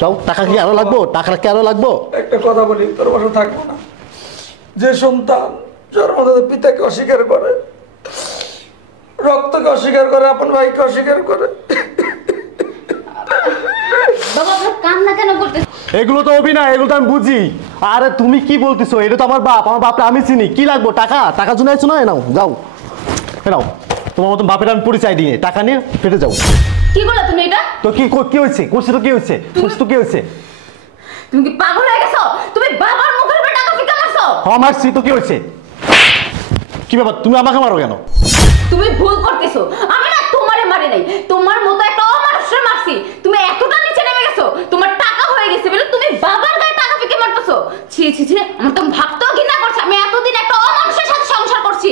যাও। টাকা কি আরো লাগবো? টাকা কি আরো লাগবো? একটা কথা বলি, তোর বাসা থাকবো না। যে সন্তান জন্মদাতা পিতাকে অস্বীকার করে, রক্তকে অস্বীকার করে, আপন ভাইকে অস্বীকার করে। বাবা আপনার কান্না কেন করতে? এগুলো তো অভিনয়, এগুলো তো আমি বুঝি। আরে তুমি কি বলতেছো? এটা তো আমার বাপ, আমার বাপটা আমি চিনি। কি লাগবো? টাকা? টাকা জন্য আইছো না? নাও যাও, নাও। তোমার মতন বাপের আমি পরিচয় দিয়ে টাকা নিয়ে ফেটে যাও। কি করলা তুমি এটা? তো কি কি হয়েছে? করছে তো কি হয়েছে? করছে তো কি হয়েছে? তুমি কি পাগল হয়ে গেছো? তুমি বাবার মুখের উপর টাকা ফিকা মারছো? হ্যাঁ মারছি তো, কি হয়েছে? কি ব্যাপার, তুমি আমাকে মারো কেন? তুমি ভুল করতেছো। আমি না তোমারে মারি নাই, তোমার মতো একটা অমানুষের মারছি। তুমি এতটা নিচে নেমে গেছো, তোমার টাকা হয়ে গেছে বলে তুমি বাবার গায়ে টাকা ফিকে মারতেছো। ছি ছি ছি, আমার তো ভাবতেও ঘৃণা করছে। আমি এতদিন একটা অমানুষের সাথে সংসার করছি।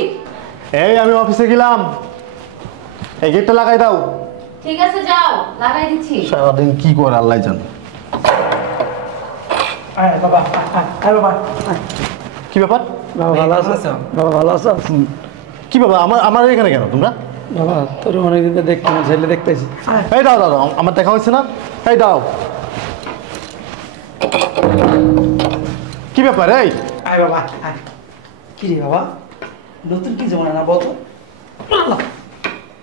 এই আমি অফিসে গেলাম, এই গেটটা লাগাই দাও। ঠিক আছে যাও, লাগাই দিচ্ছি। সারাদিন কি করে আল্লাহ জানে। বাবা, বাবা, কি ব্যাপার? বাবা ভালো আছো? বাবা ভালো আছো? কি বাবা, আমার আমার এখানে কেন তোমরা? বাবা তোর অনেকদিন দেখতে না, ছেলে দেখতেছি। এই দাও দাও দাও, আমার দেখা হয়েছে না? এই দাও। কি ব্যাপার? এই আয় বাবা, কি রে বাবা, নতুন কি জমা না বল?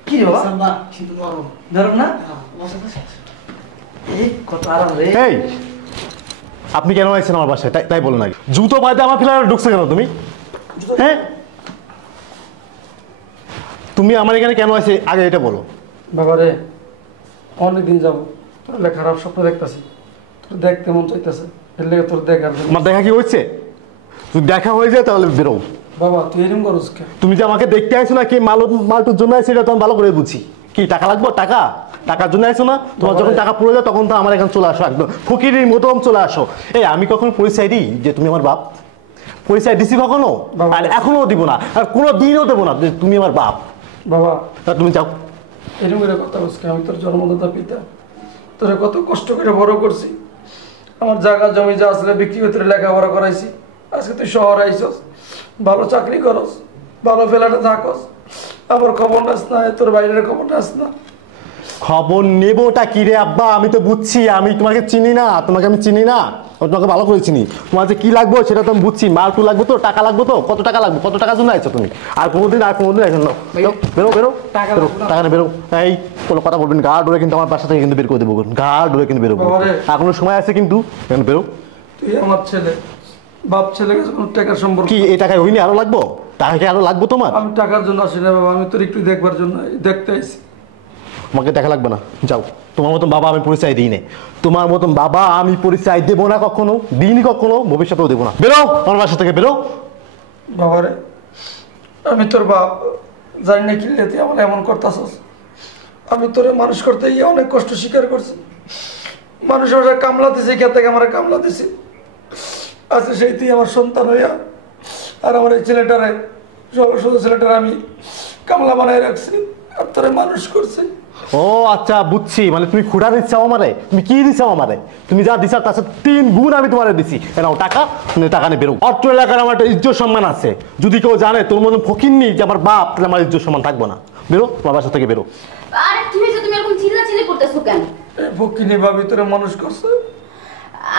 কি রে বাবা, ধরো না। এই কত আরাম রে। এই আপনি কেন আইছেন আমার বাসায়? তাই বলো না। জুতো পায়ে আমার ফ্ল্যাটে ঢুকছে কেন তুমি? হ্যাঁ, তুমি আমার এখানে কেন আইছে আগে এটা বলো। বাবা রে, অনেকদিন যাবো তাহলে খারাপ স্বপ্ন দেখতেছি, তোর দেখতে মন চাইতেছে, এর লেগে তোর দেখার জন্য। আমার দেখা কি হয়েছে? যদি দেখা হয়ে যায় তাহলে বেরো। বাবা তুই এরকম করস কে? তুমি যে আমাকে দেখতে আইছো না, কি মালটুর জন্য আইছো, এটা তো আমি ভালো করে বুঝি। কি টাকা লাগবো? টাকা টাকার জন্য আইছো না? তোমার যখন টাকা পড়ে যায় তখন তো আমার এখানে চলে আসো, একদম ফকিরের মতো চলে আসো। এই আমি কখন পরিচয় দিই যে তুমি আমার বাপ? পরিচয় দিছি কখনো? আর এখনো দিব না, আর কোনো দিনও দেবো না যে তুমি আমার বাপ। বাবা তুমি যাও। এরকম করে কথা বলছি, আমি তোর জন্মদাতা পিতা, তোরা কত কষ্ট করে বড় করছি। আমার জায়গা জমি যা আসলে বিক্রি করে তোর লেখাপড়া করাইছি। আজকে তুই শহর আইসস, ভালো চাকরি করস, ভালো ফ্ল্যাটে থাকস, আবার খবর নাস না, তোর বাইরের খবর নাস না। খবর নেবোটা কি রে আব্বা? আমি তো বুঝছি, আমি তোমাকে চিনি না, তোমাকে আমি চিনি না, আমি তোমাকে ভালো করে চিনি। তোমার যে কি লাগবে সেটা তো আমি বুঝছি। মালটু লাগবে তো, টাকা লাগবে তো, কত টাকা লাগবে, কত টাকার জন্য আইছো তুমি? আর কোনোদিন আইছো না? বেরো বেরো বেরো, টাকা না বেরো। এই কোনো কথা বলবেন, গা ডোরে কিন্তু আমার বাসা থেকে কিন্তু বের করে দেবো, গা ডোরে কিন্তু বেরোবো। এখনো সময় আছে কিন্তু, বেরো। তুই আমার ছেলে, বাপ ছেলে কোনো টাকার সম্পর্ক কি এই টাকায় হইনি? আরো লাগবো? টাকা কি আরো লাগবো তোমার? আমি টাকার জন্য আসি না বাবা, আমি তোর একটু দেখবার জন্য দেখতে আইছি। আমাকে দেখা লাগবে না, যাও। তোমার মতন বাবা আমি পরিচয় দিই না, তোমার মতন বাবা আমি পরিচয় দেবো না কখনো, দিইনি কখনো, ভবিষ্যতেও দেবো না। বেরো আমার বাসা থেকে, বেরো। বাবারে আমি তোর বাপ, জানি না কি তুই আমার এমন করতেছস। আমি তোরে মানুষ করতে গিয়ে অনেক কষ্ট স্বীকার করছি। মানুষ আমার কামলা দিছে, খেতে থেকে আমার কামলা দিছি। আচ্ছা সেই তুই আমার সন্তান হইয়া আর আমার এই ছেলেটারে, শুধু ছেলেটারে আমি কামলা বানায় রাখছি আর তোরে মানুষ করছি। ও আচ্ছা বুঝছি, মানে তুমি খুঁড়া দিচ্ছাও আমারে, তুমি কি দিচ্ছাও আমারে? তুমি যা দিচ্ছ তার সাথে 3 গুণ আমি তোমারে দিছি। নাও টাকা, তুমি টাকা নিয়ে বেরো। অত্র এলাকার আমার একটা ইজ্জত সম্মান আছে, যদি কেউ জানে তোর মতন ফকিন্নি যে আমার বাপ, তাহলে আমার ইজ্জত সম্মান থাকবো না। বেরো তোমার বাসা থেকে, বেরো। আরে কি হয়েছে? তুমি এরকম চিল্লাচিল্লি করতেছো কেন? এই ফকিনি ভাবি তোরে মানুষ করছে।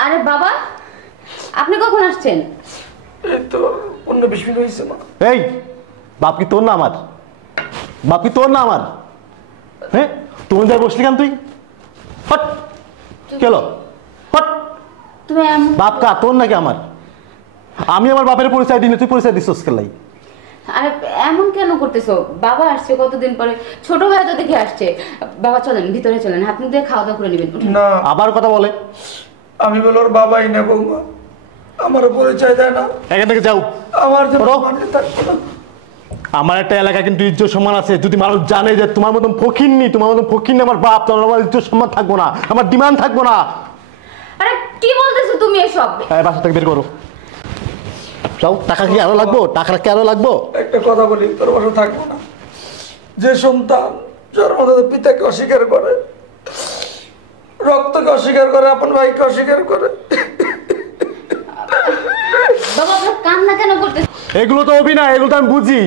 আরে বাবা আপনি কখন আসছেন? এই তো 15-20 মিনিট হয়েছে না। এই বাপ কি তোর না আমার? বাপ কি তোর না আমার? হ্যাঁ, তুমি যা বসলি কেন তুই? হট, কেলো হট। তুমি বাপ কা তোর নাকি আমার? আমি আমার বাপের পরিচয় দিই না, তুই পরিচয় দিচ্ছিস কেলাই? আরে এমন কেন করতেছো? বাবা আসছে কতদিন পরে, ছোট ভাই তো দেখে আসছে। বাবা চলেন ভিতরে চলেন, আপনি দিয়ে খাওয়া দাওয়া করে নেবেন। না আবার কথা বলে। আমি বলো ওর বাবাই না বৌমা, আমার পরিচয় দেয় না। এখান থেকে যাও। আমার যে করো। মানে থাকতো না। আমার একটা এলাকা কিন্তু ইজ্জত সম্মান আছে, যদি মানুষ জানে যে তোমার মতন ফকিন্নি, তোমার মতন ফকিন্নি আমার বাপ, তাহলে আমার ইজ্জত সম্মান থাকবো না, আমার ডিমান্ড থাকবো না। আরে কি বলতেছো তুমি এসব? বাসা থেকে বের করো, যাও। টাকা কি আরো লাগবো? টাকা কি আরো লাগবো? একটা কথা বলি, তোর বাসা থাকবো না। যে সন্তান জন্মদাতা পিতাকে অস্বীকার করে, রক্তকে অস্বীকার করে, আপন ভাইকে অস্বীকার করে। বাবা আপনার কান্না কেন করতেছো? এগুলো তো অভিনয়, এগুলো তো আমি বুঝি।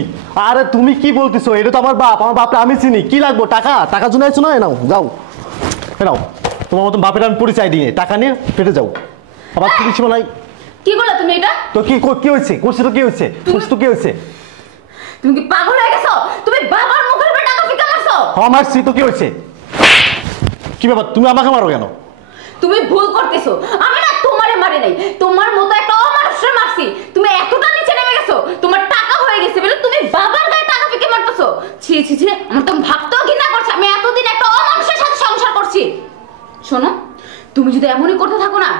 আরে তুমি কি বলতেছো? এটা তো আমার বাপ, আমার বাপটা আমি চিনি। কি লাগবো? টাকা টাকার জন্য আইছো না? নাও যাও, নাও। তোমার মতো বাপের আমি পরিচয় দিয়ে টাকা নিয়ে ফেটে যাও আবার তুমি কিছু নাই। কি করলা তুমি এটা? তো কি হয়েছে করছি তো কি হয়েছে করছি তো কি হয়েছে? তুমি কি পাগল হয়ে গেছো? তুমি বাবার মুখের উপরে টাকা ফিকা মারছো। হ্যাঁ মারছি তো কি হয়েছে? কি ব্যাপার তুমি আমাকে মারো কেন? তুমি ভুল করতেছো। আমি না তোমারে মারি নাই, তোমার মতো একটা অমানুষের মারছি। তুমি এতটা নিচে নেমে গেছো, তোমার টাকা হয়ে গেছে বলে তুমি বাবার গায়ে টাকা ফিকে মারতেছো। ছি ছি ছি, আমার তো ভাবতেও ঘৃণা করছে। আমি এতদিন একটা অমানুষের সাথে সংসার করছি। শোনো, তুমি যদি এমনই করতে থাকো না,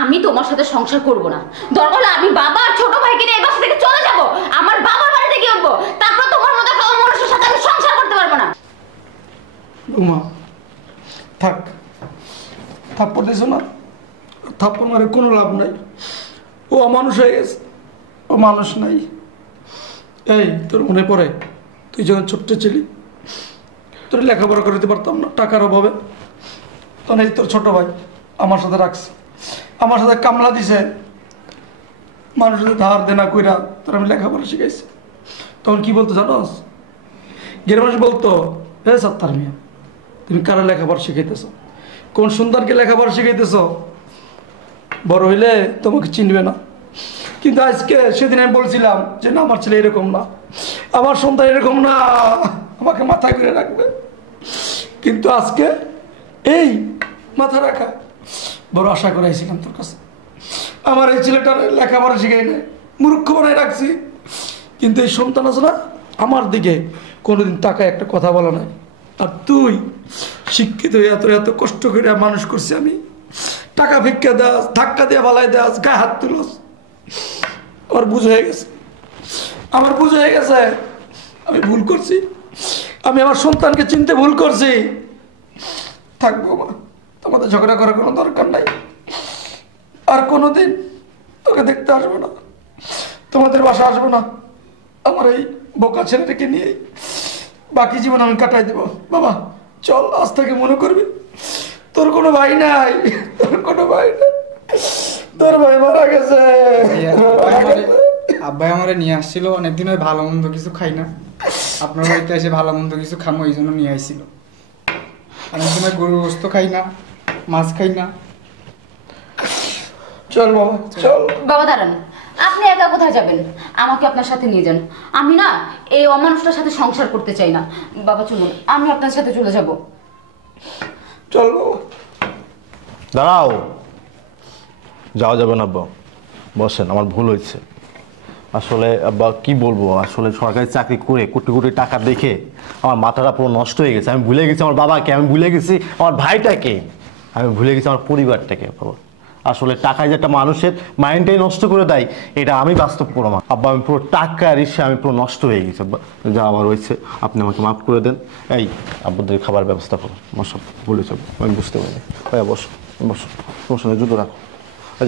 আমি তোমার সাথে সংসার করব না। দরকার হলে আমি বাবা আর ছোট ভাইকে নিয়ে এই বাসা থেকে চলে যাব, আমার বাবার বাড়িতে গিয়ে উঠবো। তারপর তোমার মতো একটা অমানুষের সাথে আমি সংসার করতে পারবো না। বৌমা থাক, থাপ্পড় দিছো না, থাপ্পড় মারে কোনো লাভ নাই। ও অমানুষ হয়ে গেছে, ও মানুষ নাই। এই তোর মনে পড়ে তুই যখন ছোট্ট ছিলি, তোর লেখাপড়া করতে পারতাম না টাকার অভাবে, তখন এই তোর ছোট ভাই আমার সাথে রাখছে, আমার সাথে কামলা দিছে, মানুষের ধার দেনা কইরা তোর আমি লেখাপড়া শিখাইছি। তখন কি বলতো জানোস? গের মানুষ বলতো, হে সাত্তার মিয়া, তুমি কারা লেখাপড়া শিখাইতেছ? কোন সন্তানকে লেখাপড়া শিখাইতেছ? বড় হইলে তোমাকে চিনবে না। কিন্তু আজকে সেদিন আমি বলছিলাম যে না, আমার ছেলে এরকম না, আমার সন্তান এরকম না, আমাকে মাথায় করে রাখবে। কিন্তু আজকে এই মাথা রাখা বড় আশা করাইছিলাম তোর কাছে। আমার এই ছেলেটার লেখাপড়া শিখাই না, মূর্খ বানাই রাখছি। কিন্তু এই সন্তান আছে না, আমার দিকে কোনোদিন তাকায় একটা কথা বলা নাই। আর তুই শিক্ষিত হয়ে এত কষ্ট করে মানুষ করছি আমি, টাকা ভিক্ষা দাস, ধাক্কা দিয়ে বালাই দাস, গায়ে হাত তুলস। আমার বুঝ হয়ে গেছে, আমার বুঝ হয়ে গেছে আমি ভুল করছি, আমি আমার সন্তানকে চিনতে ভুল করছি। থাকবো মা, তোমাদের ঝগড়া করার কোনো দরকার নাই। আর কোনোদিন তোকে দেখতে আসবো না, তোমাদের বাসা আসবো না। আমার এই বোকা ছেলেটাকে নিয়ে বাকি জীবন আমি কাটাই দেবো। বাবা চল, আজ থেকে মনে করবি তোর কোনো ভাই নাই, তোর কোনো ভাই নাই, তোর ভাই মারা গেছে। আব্বাই আমারে নিয়ে আসছিল, অনেকদিন হয় ভালো মন্দ কিছু খাই না, আপনার বাড়িতে এসে ভালো মন্দ কিছু খামো এই জন্য নিয়ে আসছিল। অনেক সময় গরুর গোস্ত খাই না, মাছ খাই না। চল বাবা চল। বাবা দাঁড়ান, আপনি একা কোথায় যাবেন? আমাকে আপনার সাথে নিয়ে যান। আমি না এই অমানুষটার সাথে সংসার করতে চাই না। বাবা চলুন, আমি আপনার সাথে চলে যাব। চল বাবা। দাঁড়াও, যাওয়া যাবে না আব্বা, বসেন। আমার ভুল হয়েছে আসলে আব্বা, কি বলবো, আসলে সরকারি চাকরি করে কোটি কোটি টাকা দেখে আমার মাথাটা পুরো নষ্ট হয়ে গেছে। আমি ভুলে গেছি আমার বাবাকে, আমি ভুলে গেছি আমার ভাইটাকে, আমি ভুলে গেছি আমার পরিবারটাকে। বাবা আসলে টাকায় যে একটা মানুষের মাইন্ডটাই নষ্ট করে দেয়, এটা আমি বাস্তব প্রমাণ। আব্বা আমি পুরো টাকার ইসে আমি পুরো নষ্ট হয়ে গেছি। আব্বা যা আমার হয়েছে আপনি আমাকে মাফ করে দেন। এই আব্বুদের খাবার ব্যবস্থা করো, আমার সব বলে যাবো, আমি বুঝতে পারিনি। ভাইয়া বসো বসো, তোমার সঙ্গে জুতো রাখো,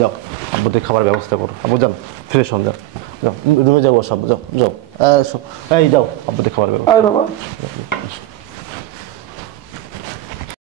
যাও আব্বুদের খাবার ব্যবস্থা করো। আব্বু যান, ফ্রেশ হন, যাও যাও রুমে যাবো, সব যাও যাও, এই যাও আব্বুদের খাবার ব্যবস্থা।